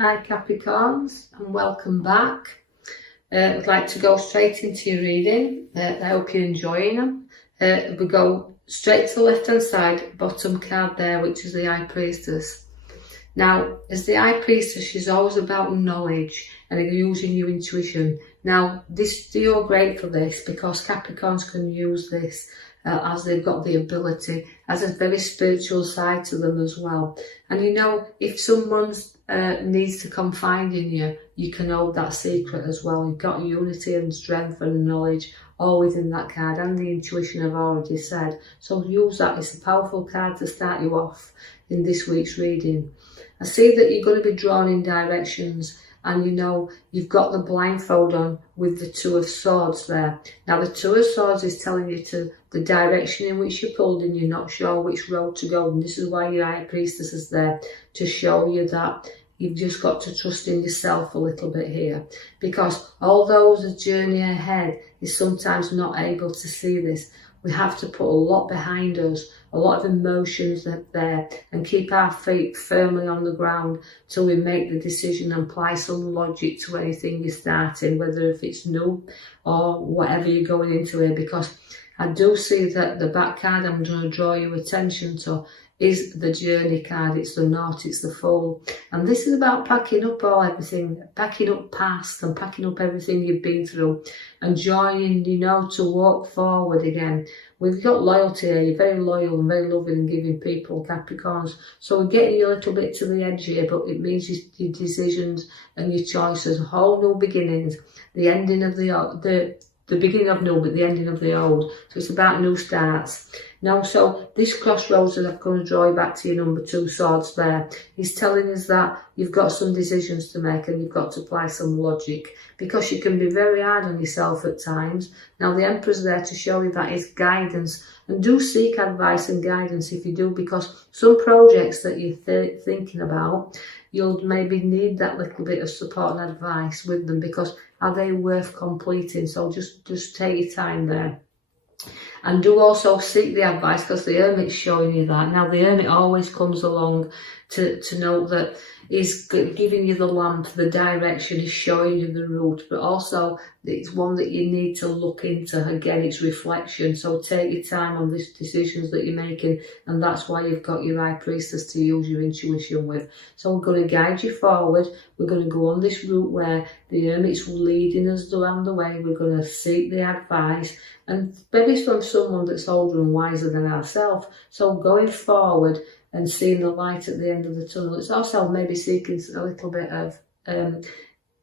Hi Capricorns, and welcome back. I'd like to go straight into your reading. I hope you're enjoying them. We go straight to the left hand side, bottom card there, which is the High Priestess. Now, as the High Priestess, she's always about knowledge and using your intuition. Now, you're great for this because Capricorns can use this as they've got the ability, as a very spiritual side to them as well. And you know, if someone needs to confide in you, you can hold that secret as well. You've got unity and strength and knowledge all within that card, and the intuition I've already said. So use that. It's a powerful card to start you off in this week's reading. I see that you're going to be drawn in directions, and you know you've got the blindfold on with the Two of Swords there. Now the Two of Swords is telling you to the direction in which you're pulled and you're not sure which road to go, and this is why your High Priestess is there, to show you that you've just got to trust in yourself a little bit here, because although the journey ahead is sometimes not able to see this, we have to put a lot behind us, a lot of emotions there, and keep our feet firmly on the ground till we make the decision and apply some logic to anything you're starting, whether if it's new or whatever you're going into here. Because I do see that the back card I'm going to draw your attention to is the Journey card. It's the Knot, it's the Fool. And this is about packing up everything, packing up past and packing up everything you've been through and joining, you know, to walk forward again. We've got loyalty here. You're very loyal and very loving and giving people, Capricorns. So we're getting you a little bit to the edge here, but it means your decisions and your choices, whole new beginnings, the ending of the beginning of new, but the ending of the old. So it's about new starts. Now, so this crossroads that I'm going to draw you back to your number 2 swords there, is telling us that you've got some decisions to make and you've got to apply some logic, because you can be very hard on yourself at times. Now, the Emperor's there to show you that is guidance, and do seek advice and guidance if you do, because some projects that you're thinking about, you'll maybe need that little bit of support and advice with them, because are they worth completing? So just take your time there. And do also seek the advice, because the Hermit's showing you that. Now, the Hermit always comes along to note that he's giving you the lamp, the direction, he's showing you the route, but also it's one that you need to look into. Again, it's reflection. So take your time on these decisions that you're making, and that's why you've got your High Priestess to use your intuition with. So we're going to guide you forward. We're going to go on this route where the Hermit's leading us along the way. We're going to seek the advice, and maybe from someone that's older and wiser than ourselves. So going forward and seeing the light at the end of the tunnel. It's also maybe seeking a little bit of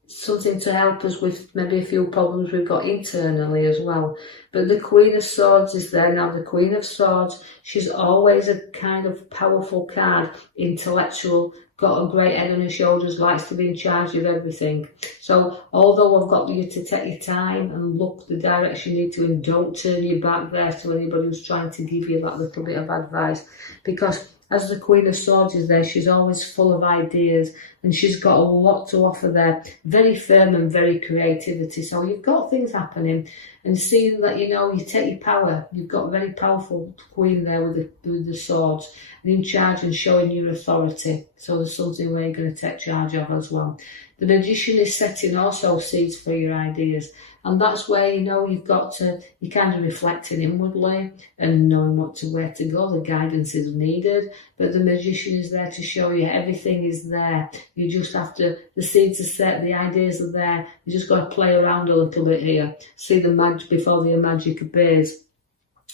something to help us with maybe a few problems we've got internally as well. But the Queen of Swords is there. Now, the Queen of Swords, she's always a kind of powerful card, intellectual, got a great head on her shoulders, likes to be in charge of everything. So although I've got you to take your time and look the direction you need to, and don't turn your back there to anybody who's trying to give you that little bit of advice, because as the Queen of Swords is there, she's always full of ideas and she's got a lot to offer there. Very firm and very creativity. So you've got things happening, and seeing that, you know, you take your power. You've got a very powerful Queen there with the swords and in charge and showing your authority. So there's something where you're going to take charge of as well. The Magician is setting also seeds for your ideas. And that's where, you know, you've got to, you're kind of reflecting inwardly and knowing where to go. The guidance is needed, but the Magician is there to show you everything is there. You just have to, the seeds are set, the ideas are there. You just got to play around a little bit here. See the magic before the magic appears.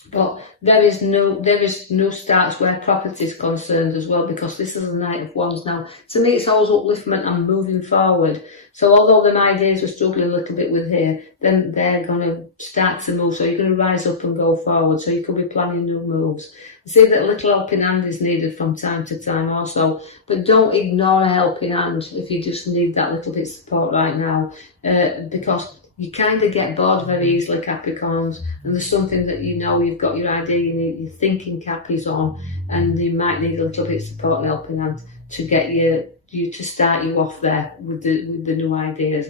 But there is no starts where property is concerned as well, because this is the Knight of Wands. Now, to me, it's always upliftment and moving forward. So although the ideas we're struggling a little bit with here, then they're going to start to move. So you're going to rise up and go forward. So you could be planning new moves. I see that a little helping hand is needed from time to time also. But don't ignore a helping hand if you just need that little bit of support right now. Because you kind of get bored very easily, Capricorns, and there's something that you know you've got your idea, your thinking cap is on, and you might need a little bit of support and helping hand to get you to start you off there with the new ideas.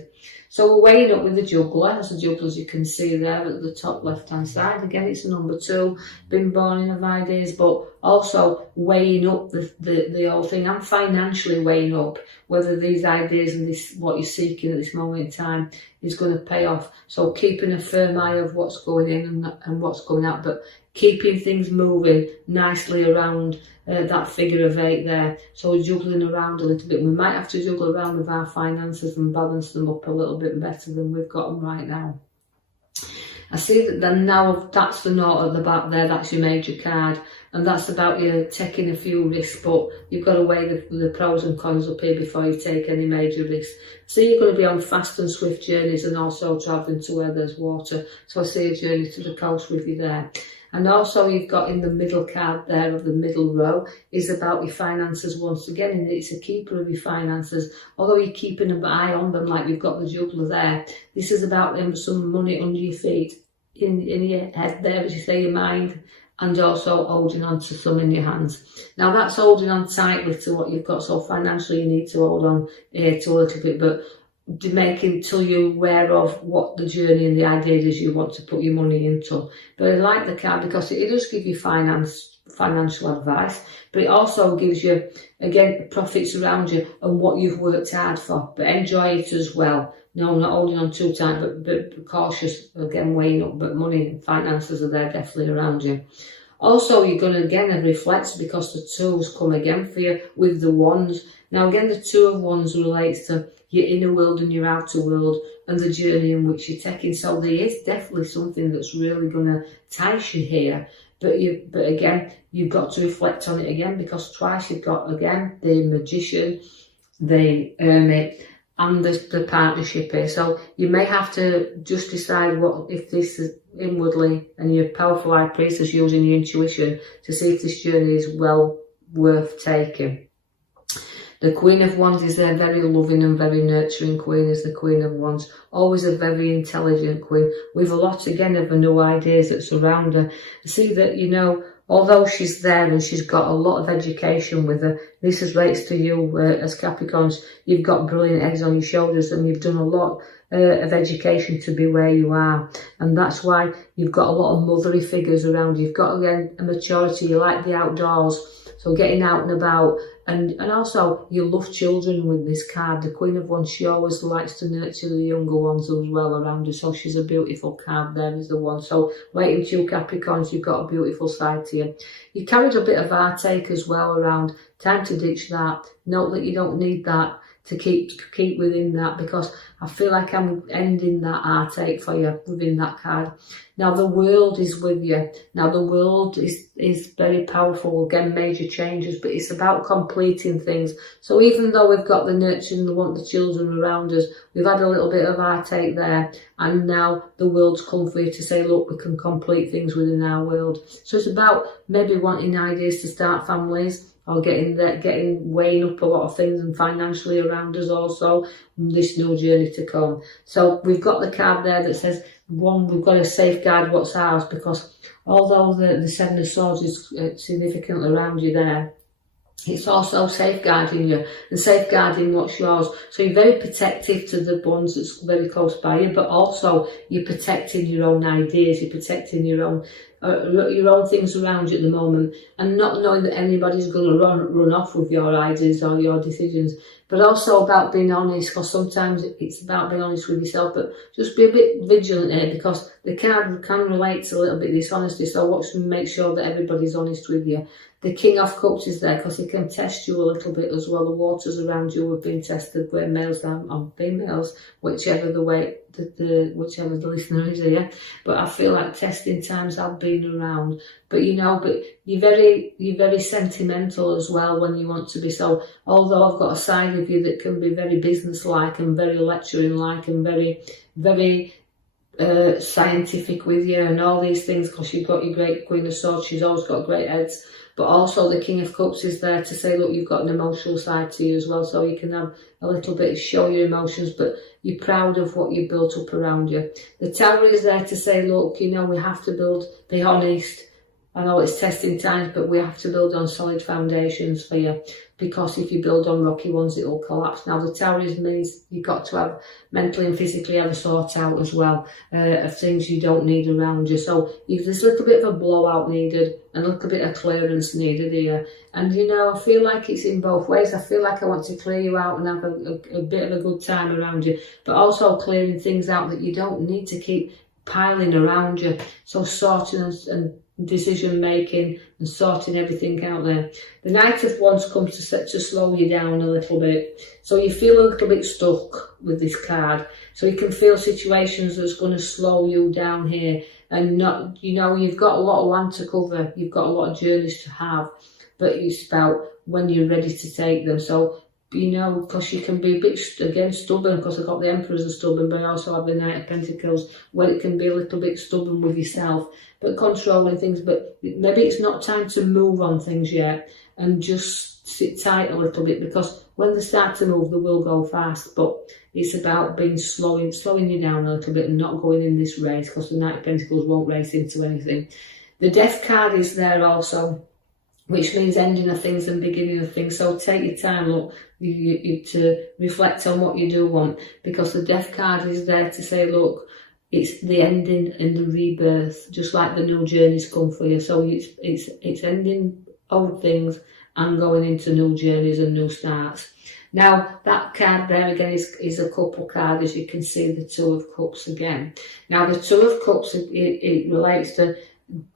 So we're weighing up with the Juggler. As the Juggler, as you can see there at the top left hand side, again it's a number 2, been born of ideas, but also weighing up the whole thing, and financially weighing up whether these ideas and this what you're seeking at this moment in time is going to pay off. So keeping a firm eye of what's going in and what's going out, but keeping things moving nicely around that figure of 8 there. So juggling around a little bit. We might have to juggle around with our finances and balance them up a little bit better than we've got them right now. I see that then now that's the note at the back there, that's your major card, and that's about you taking a few risks, but you've got to weigh the pros and cons up here before you take any major risks. So you're going to be on fast and swift journeys and also travelling to where there's water. So I see a journey to the coast with you there. And also you've got in the middle card there of the middle row is about your finances once again, and it's a keeper of your finances. Although you're keeping an eye on them like you've got the juggler there, this is about some money under your feet, in your head there, as you say, your mind, and also holding on to some in your hands. Now that's holding on tightly to what you've got, so financially you need to hold on here to a little bit, but making till you're aware of what the journey and the ideas is you want to put your money into. But I like the card because it does give you financial advice, but it also gives you, again, profits around you and what you've worked hard for. But enjoy it as well. No, not holding on too tight, but cautious, again, weighing up, but money and finances are there definitely around you. Also, you're going to, again, reflect because the twos come again for you with the wands. Now, again, the 2 of Wands relates to your inner world and your outer world and the journey in which you're taking. So there is definitely something that's really going to entice you here. But again, you've got to reflect on it again, because twice you've got, again, the Magician, the Hermit, and the partnership here. So you may have to just decide what, if this is inwardly, and your powerful high priestess using your intuition to see if this journey is well worth taking. The Queen of Wands is there, very loving and very nurturing queen, is the Queen of Wands. Always a very intelligent queen with a lot, again, of new ideas that surround her. I see that, you know, although she's there and she's got a lot of education with her, this is relates to you as Capricorns. You've got brilliant eggs on your shoulders and you've done a lot of education to be where you are. And that's why you've got a lot of motherly figures around you. You've got, again, a maturity. You like the outdoors. So getting out and about, and also you love children with this card. The Queen of Wands, she always likes to nurture the younger ones as well around her. So she's a beautiful card, there is the one. So waiting to you Capricorns, you've got a beautiful side to you. You carried a bit of heartache as well around. Time to ditch that. Note that you don't need that to keep within that, because I feel like I'm ending that heartache for you within that card. Now the world is with you. Now the world is very powerful, again, major changes, but it's about completing things. So even though we've got the nurturing, the want the children around us, we've had a little bit of heartache there, and now the world's come for you to say, look, we can complete things within our world. So it's about maybe wanting ideas to start families, or weighing up a lot of things, and financially around us also, this new journey to come. So we've got the card there that says, one, we've got to safeguard what's ours, because although the 7 of Swords is significantly around you there, it's also safeguarding you and safeguarding what's yours. So you're very protective to the ones that's very close by you, but also you're protecting your own ideas, you're protecting your own things around you at the moment, and not knowing that anybody's going to run off with your ideas or your decisions. But also about being honest, because sometimes it's about being honest with yourself, but just be a bit vigilant here, because the card can relate to a little bit dishonesty. So watch and make sure that everybody's honest with you. The King of Cups is there because it can test you a little bit as well. The waters around you have been tested, where males and females, whichever the way, whichever the listener is here. But I feel like testing times have been around. But you know, but you're very sentimental as well when you want to be. So although I've got a side of you that can be very business-like and very lecturing-like and very scientific with you and all these things, because you've got your great Queen of Swords, she's always got great heads. But also the King of Cups is there to say, look, you've got an emotional side to you as well, so you can have a little bit, show your emotions, but you're proud of what you've built up around you. The Tower is there to say, look, you know, we have to be honest, I know it's testing times, but we have to build on solid foundations for you, because if you build on rocky ones, it will collapse. Now, the Taurus means you've got to have mentally and physically have a sort out as well of things you don't need around you. So if there's a little bit of a blowout needed and a little bit of clearance needed here, and you know, I feel like it's in both ways. I feel like I want to clear you out and have a bit of a good time around you, but also clearing things out that you don't need to keep piling around you. So sorting and decision making and sorting everything out there. The Knight of Wands comes to slow you down a little bit, so you feel a little bit stuck with this card. So you can feel situations that's going to slow you down here, and not, you know, you've got a lot of land to cover, you've got a lot of journeys to have, but it's about when you're ready to take them. So, you know, because you can be a bit, again, stubborn, because I've got the Emperor as a stubborn, but I also have the Knight of Pentacles, where it can be a little bit stubborn with yourself, but controlling things. But maybe it's not time to move on things yet, and just sit tight a little bit, because when they start to move, they will go fast. But it's about being slowing you down a little bit and not going in this race, because the Knight of Pentacles won't race into anything. The Death card is there also, which means ending of things and beginning of things. So take your time, look, to reflect on what you do want, because the Death card is there to say, look, it's the ending and the rebirth, just like the new journeys come for you. So it's ending old things and going into new journeys and new starts. Now, that card there again is a couple card, as you can see, the Two of Cups again. Now, the Two of Cups, it relates to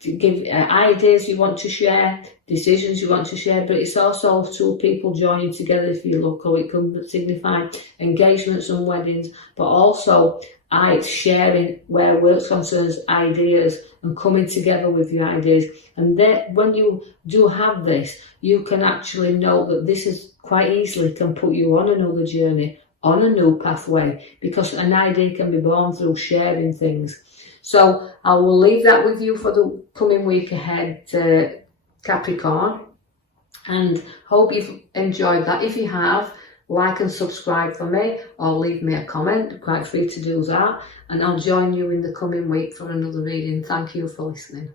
give ideas you want to share, decisions you want to share, but it's also two people joining together, if you look, or it can signify engagements and weddings, but also sharing where work concerns ideas and coming together with your ideas. And then when you do have this, you can actually know that this is quite easily can put you on another journey, on a new pathway, because an idea can be born through sharing things. So I will leave that with you for the coming week ahead, Capricorn, and hope you've enjoyed that. If you have, like and subscribe for me, or leave me a comment, quite free to do that, and I'll join you in the coming week for another reading. Thank you for listening.